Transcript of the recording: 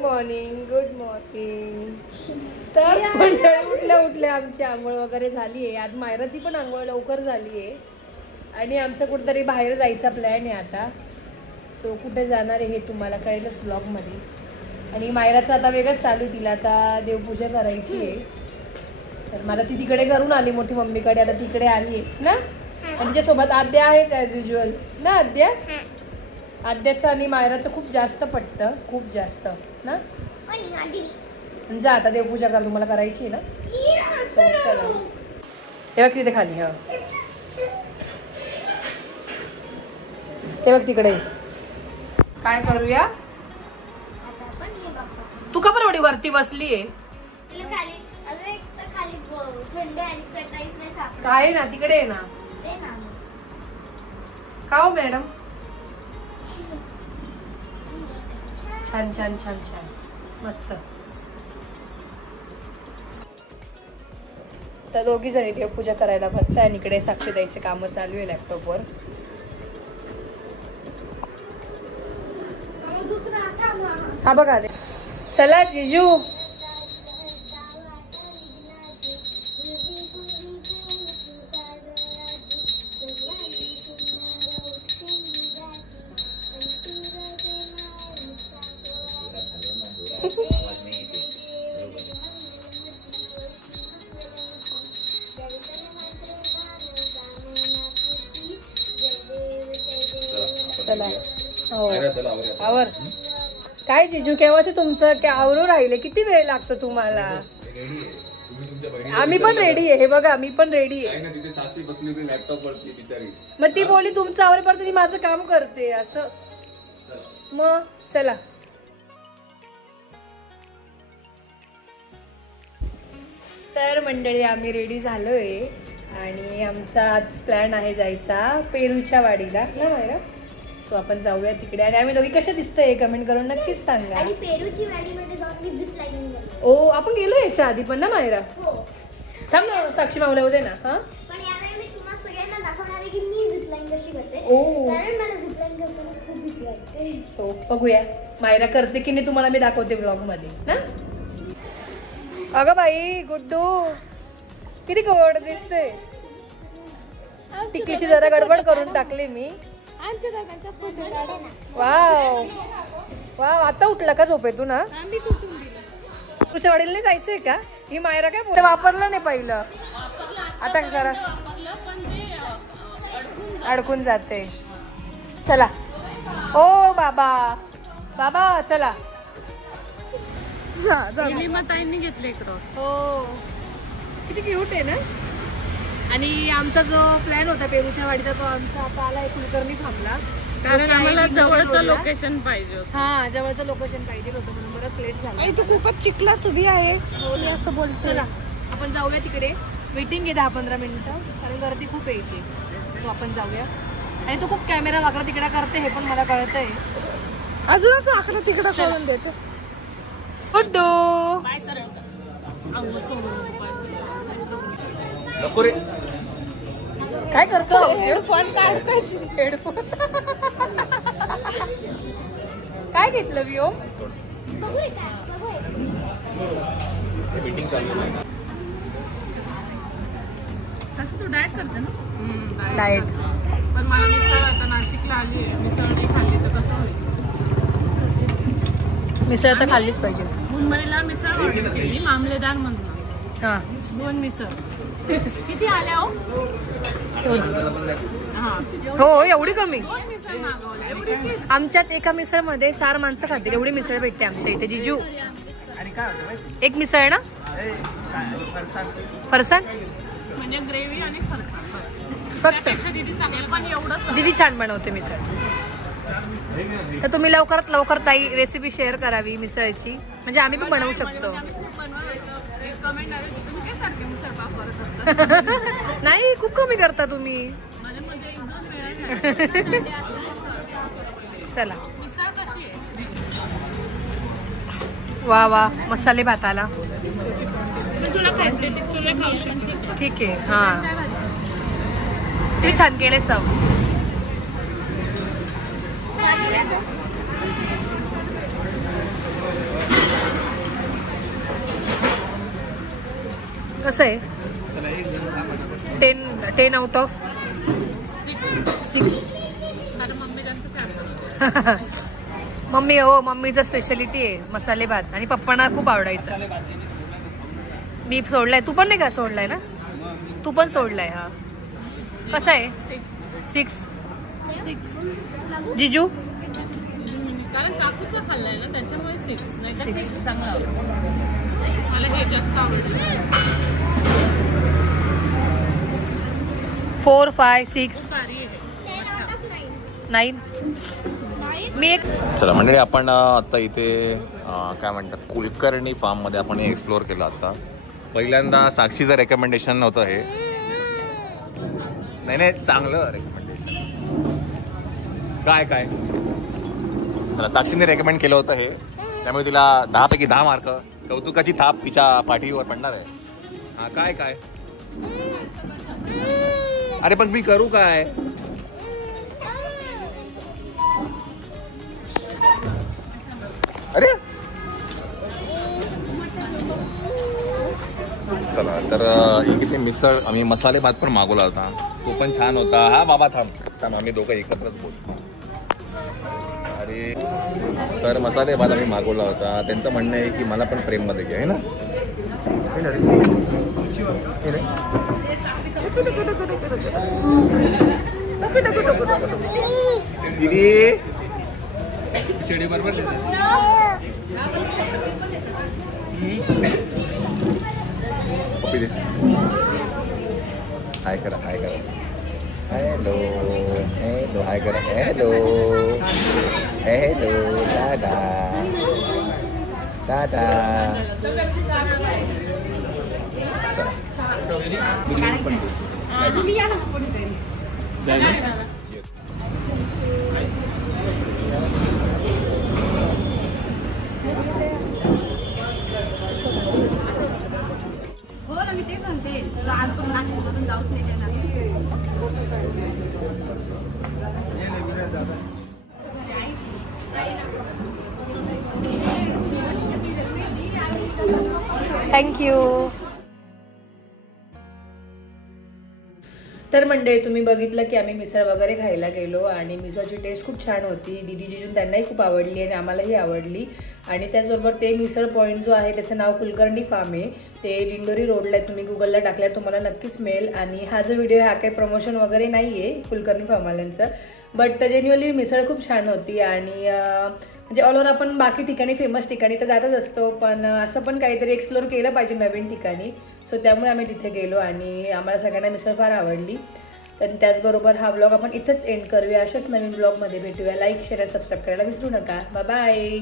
Morning, good morning. तर मंडळी उठल्या आमची आंघोळ वगैरे झाली आहे. आज मायराची पण आंघोळ लवकर झाली आहे आणि आमचं कुठेतरी बाहेर जायचा प्लॅन आहे आता. सो कुठे जाणार आहे हे तुम्हाला कळेलच ब्लॉगमध्ये. आणि मायराचं आता वेगळंच चालू आहे, तिला आता देवपूजा करायची आहे. तर मला ती तिकडे करून आली मोठी मम्मीकडे, आता तिकडे आली आहे ना. आणि तिच्यासोबत आद्या आहेच ॲज युजल ना. आद्याचं आणि मायराचं खूप जास्त पटतं, खूप जास्त ना. जा आता देवपूजा कर, तुम्हाला करायची आहे ना. सो चला ते बघ तिथे खाली. हा ते बघ तिकडे. काय करूया? तू का बरं वरती बसलीये? काय ना तिकडे आहे ना. का हो मॅडम? छान छान छान छान मस्त. तर दोघी जणी देवपूजा करायला बसताय आणि इकडे साक्षी द्यायचे काम चालू आहे लॅपटॉपवर. हा बघा दे. चला जिजू. चला हो आवर. काय जिजू केव्हाचे तुमचं आवरू राहिले? किती वेळ लागतो तुम्हाला? आम्ही पण रेडी आहे. हे बघा मी पण रेडी आहे. मग ती बोलली तुमचं आवरेपर्यंत मी माझं काम करते असं. मग चला. तर मंडळी आम्ही रेडी झालोय आणि आमचा आज प्लॅन आहे जायचा पेरूच्या वाडीला ना मायरा. सो आपण जाऊया तिकडे. आणि आम्ही दोघी कशा दिसतंय कमेंट करून नक्कीच सांगा. आणि पेरूची वाडीमध्ये जाऊन झिप लाईनिंग केली. ओ आपण गेलो याच्या आधी पण ना मायरा. हो थांब ना साक्षी मावल्या होते ना. हा पण यावेळी मी तुम्हाला सगळ्यांना दाखवणार आहे की मी झिप लाईन कशी करते. ओ कारण मला झिप लाईन करताना खूप भीती वाटते. सो बघूया मायरा करते की नाही तुम्हाला मी दाखवते ब्लॉग मध्ये ना. अगं बाई गुड्डू किती गोड दिसते. टिकीची जरा गडबड करून टाकली मी. Wow wow. आता उठला का झोपेतून? ना तुझ्या वडील नाही जायचंय का? ही मायरा काय वापरलं नाही पहिलं, आता करा अडकून जाते. चला ओ बाबा बाबा चला. घेतले इकडं. हो किती क्यूट आहे ना. आणि आमचा जो प्लॅन होता पेरूच्या वाडीचा तो आमचा आता आला कुलकर्णी थांबला कारण आम्हाला जवळचं लोकेशन पाहिजे. हा जवळचं लोकेशन पाहिजे होतं म्हणून बरंच लेट झाला. तू खूपच चिखलात उभी आहे असं बोलतो. चला आपण जाऊया तिकडे. वेटिंग आहे 10-15 मिनिटं कारण गर्दी खूप यायची. तो आपण जाऊया. आणि तू खूप कॅमेरा वाकडा तिकडा करते हे पण मला कळतंय. अजूनच वाकडा तिकडा करून देते. गुड्डू काय करतो? हेडफोन काढतोय. हेडफोन काय घेतलं विओ? तू डाएट करते ना? डाएट. पण मला मिसळ आता नाशिकला आली आहे, मिसळ नाही खाल्ली तर कसं होईल? मिसळ तर खाल्लीच पाहिजे. मुंबईला मिसळ ऑर्डर केली मामलेदार मधून. हा 2 मिसळ किती आल्या हो? हो एवढी कमी? 2 मिसळ मागवल्या एवढी. आमच्यात एका मिसळ मध्ये 4 माणसं खातील एवढी मिसळ भेटते आमच्या इथे. जिजू एक मिसळ ना फरसाण म्हणजे ग्रेव्ही आणि फरसाण फक्त. दीदी चांगलं पण एवढं दीदी छान बनवते मिसळ. तर तुम्ही लवकरात लवकर ताई रेसिपी शेअर करावी मिसळची म्हणजे आम्ही पण बनवू शकतो. कमेंट आली तुम्ही काय सारखे मिसळ पाव करत असता. नाही खूप कमी करता तुम्ही. चला वा वा मसाले भात आला. ठीक आहे. हा ते छान केले सब. कसं आहे? 10 आउट ऑफ 6. आता मम्मी जास्त छान बनवते. मम्मी हो, मम्मीचं स्पेशालिटी आहे मसाले भात आणि पप्पांना खूप आवडायचं. मी सोडलाय, तू पण नाही का सोडलाय ना? तू पण सोडलाय. हा कसा आहे? 6. जिजू कारण काकूचं खाल्लंय ना त्याच्यामुळे 6. नाही तर 6. हे चांगलं आवडतं. मला हे जास्त आवडलं. 4, 5, 6, सारी आहे. 9. मी एक चला मंडळी, आपण आता इथे काय म्हणतात कुलकर्णी फार्ममध्ये आपण एक्सप्लोअर केलं. आता पहिल्यांदा साक्षीचं रेकमेंडेशन होतं हे. नाही चांगलं रेकमेंडेशन. काय चला, साक्षीने रेकमेंड केलं होतं हे, त्यामुळे तिला 10 पैकी 10 मार्क. कौतुकाची थाप तिच्या पाठीवर पडणार आहे. हा काय अरे पण मी करू काय? अरे चला तर इथे मिसळ आम्ही मसाले भात पण मागवला होता, तो पण छान होता. हा बाबा थांब, आम्ही दोघं एकत्रच बोलतो. अरे तर मसाले भात आम्ही मागवला होता. त्यांचं म्हणणं आहे की मला पण फ्रेममध्ये घ्या, आहे ना? दीदी खिचडी बरोबर हाय करा हॅलो हाय करा हॅलो दादा हो ना, मी तेच म्हणते. तुला आज पण नाशिकमधून जाऊच नाही देणार. थँक्यू. तर मंडळी तुम्ही बघितलं की आम्ही मिसळ वगैरे खायला गेलो आणि मिसळची टेस्ट खूप छान होती. दीदी जिजून त्यांनाही खूप आवडली आणि आम्हालाही आवडली. आणि त्याचबरोबर ते मिसळ पॉईंट जो आहे त्याचं नाव कुलकर्णी फार्म आहे. ते दिंडोरी रोडला आहे. तुम्ही गुगलला टाकल्यावर तुम्हाला नक्कीच मिळेल. आणि हा जो व्हिडिओ हा काही प्रमोशन वगैरे नाही आहे कुलकर्णी फार्मवाल्यांचं, बट जेन्युअली मिसळ खूप छान होती. आणि म्हणजे ऑल ओव्हर आपण बाकी ठिकाणी फेमस ठिकाणी तर जातच असतो, पण असं पण काहीतरी एक्सप्लोअर केलं पाहिजे नवीन ठिकाणी. सो त्यामुळे आम्ही तिथे गेलो आणि आम्हाला सगळ्यांना मिसळ फार आवडली. तर त्याचबरोबर हा व्लॉग आपण इथंच एंड करूया. अशाच नवीन व्लॉगमध्ये भेटूया. लाईक शेअर सबस्क्राईब करायला विसरू नका. Bye bye.